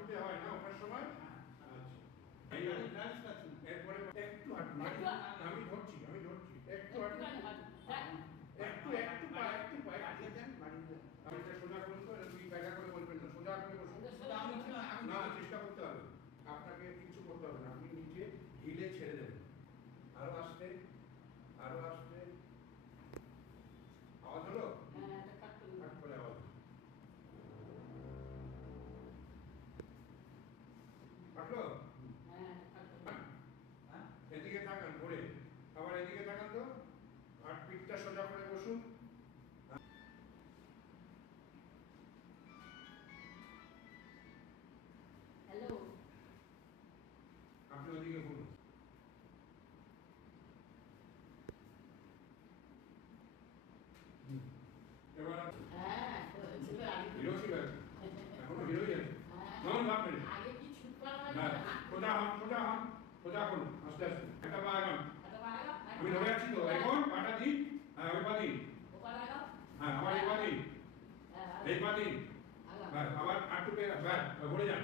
হাঁটুতে হয় না ওঠার সময়? আচ্ছা এরপরে একটু হাঁটুন, আমি ধরছি একটু হাঁটুন, একটু পা বাড়িয়ে দেন। আমি সোজা করুন তো, তুমি ব্যাগা করে বলবেন না, সোজা করে বসুন। না চেষ্টা করতে হবে, আপনাকে কিছু করতে হবে না, আপনি নিচে হিলে ছেড়ে দেবেন। আরো আস্তে, আরো আস্তে। আওয়াজ হলো? কাট করে আওয়াজ কাটলো? এদিকে তাকান ঘুরে, আবার এদিকে তাকান তো, আর পিঠটা সোজা করে বসুন। হ্যালো, আপনি ওদিকে বলুন। এবার হিরো ছিল, এখনো হিরোই আছে। নন ভাব মেরে সোজা করুন আস্তে আস্তে, একটা পা আগান। আমি ধরে আছি তো, এখন পাটা দিন, হ্যাঁ ওই পা দিন, হ্যাঁ আবার এই পা দিন, এই পা দিন, আবার আটটু পে, ঘুরে যান।